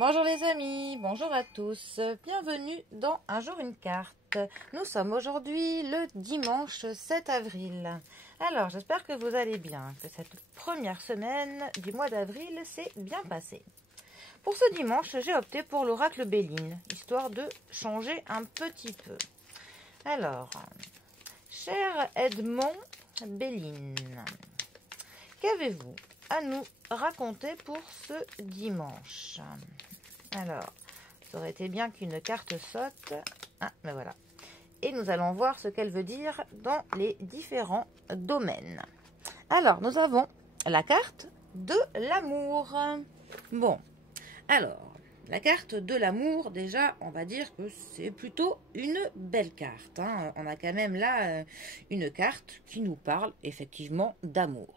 Bonjour les amis, bonjour à tous, bienvenue dans Un jour une carte. Nous sommes aujourd'hui le dimanche 7 avril. Alors j'espère que vous allez bien, que cette première semaine du mois d'avril s'est bien passée. Pour ce dimanche, j'ai opté pour l'oracle Béline, histoire de changer un petit peu. Alors, cher Edmond Béline, qu'avez-vous à nous raconter pour ce dimanche? Alors, ça aurait été bien qu'une carte saute. Ah, ben voilà. Et nous allons voir ce qu'elle veut dire dans les différents domaines. Alors, nous avons la carte de l'amour. Bon, alors, la carte de l'amour, déjà, on va dire que c'est plutôt une belle carte. On a quand même là une carte qui nous parle effectivement d'amour.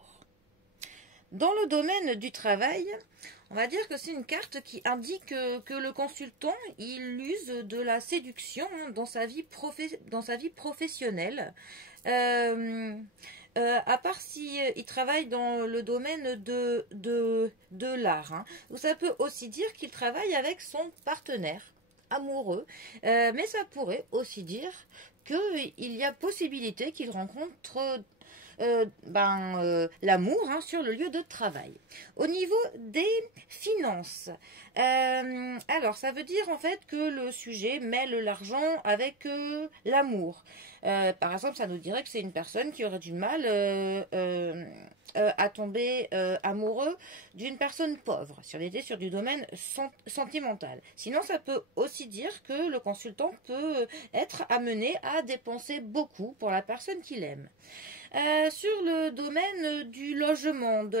Dans le domaine du travail, on va dire que c'est une carte qui indique que le consultant, il use de la séduction dans sa vie professionnelle. À part si il travaille dans le domaine de l'art. Ou ça peut aussi dire qu'il travaille avec son partenaire amoureux. Mais ça pourrait aussi dire qu'il y a possibilité qu'il rencontre l'amour sur le lieu de travail. Au niveau des finances, alors ça veut dire en fait que le sujet mêle l'argent avec l'amour. Par exemple, ça nous dirait que c'est une personne qui aurait du mal à tomber amoureux d'une personne pauvre, si on était sur du domaine sentimental. Sinon, ça peut aussi dire que le consultant peut être amené à dépenser beaucoup pour la personne qu'il aime. Sur le domaine du logement, de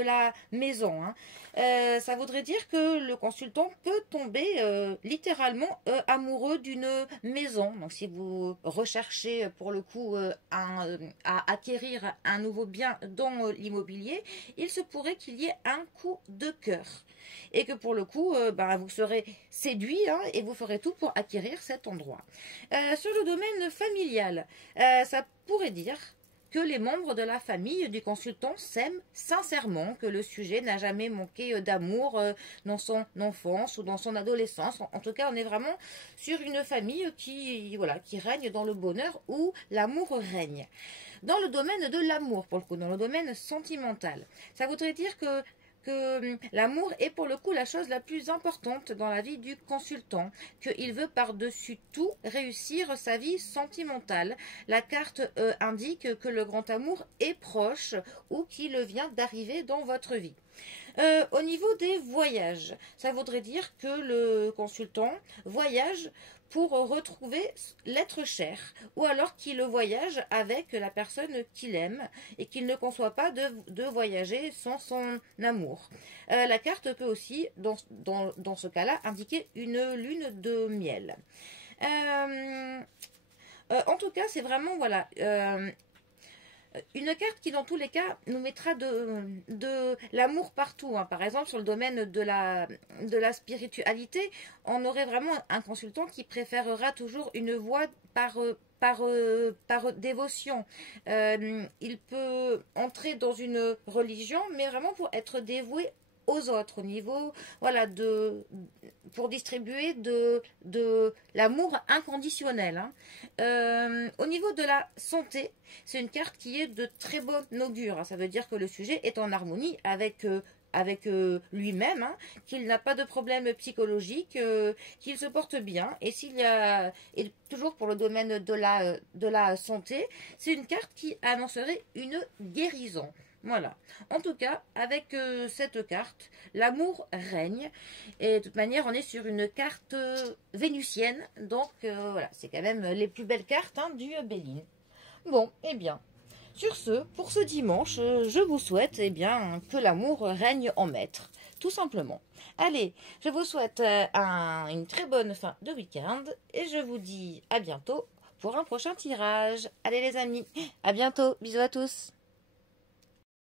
la maison, ça voudrait dire que le consultant peut tomber littéralement amoureux d'une maison. Donc si vous recherchez pour le coup à acquérir un nouveau bien dans l'immobilier, il se pourrait qu'il y ait un coup de cœur. Et que pour le coup, vous serez séduit et vous ferez tout pour acquérir cet endroit. Sur le domaine familial, ça pourrait dire que les membres de la famille du consultant s'aiment sincèrement, que le sujet n'a jamais manqué d'amour dans son enfance ou dans son adolescence. En tout cas, on est vraiment sur une famille qui règne dans le bonheur, où l'amour règne. Dans le domaine de l'amour, pour le coup, dans le domaine sentimental, ça voudrait dire que l'amour est pour le coup la chose la plus importante dans la vie du consultant, qu'il veut par-dessus tout réussir sa vie sentimentale. La carte indique que le grand amour est proche ou qu'il vient d'arriver dans votre vie. Au niveau des voyages, ça voudrait dire que le consultant voyage pour retrouver l'être cher, ou alors qu'il voyage avec la personne qu'il aime et qu'il ne conçoit pas de voyager sans son amour. La carte peut aussi, dans ce cas-là, indiquer une lune de miel. En tout cas, c'est vraiment, voilà, une carte qui, dans tous les cas, nous mettra de l'amour partout. Par exemple, sur le domaine de la spiritualité, on aurait vraiment un consultant qui préférera toujours une voie par dévotion. Il peut entrer dans une religion, mais vraiment pour être dévoué aux autres, au niveau, voilà, pour distribuer de l'amour inconditionnel. Au niveau de la santé, c'est une carte qui est de très bon augure. Ça veut dire que le sujet est en harmonie avec lui-même, qu'il n'a pas de problème psychologique, qu'il se porte bien. Et et toujours pour le domaine de la santé, c'est une carte qui annoncerait une guérison. Voilà. En tout cas, avec cette carte, l'amour règne. Et de toute manière, on est sur une carte vénusienne. Donc, voilà, c'est quand même les plus belles cartes du Béline. Bon, eh bien, sur ce, pour ce dimanche, je vous souhaite que l'amour règne en maître. Tout simplement. Allez, je vous souhaite une très bonne fin de week-end. Et je vous dis à bientôt pour un prochain tirage. Allez les amis, à bientôt. Bisous à tous.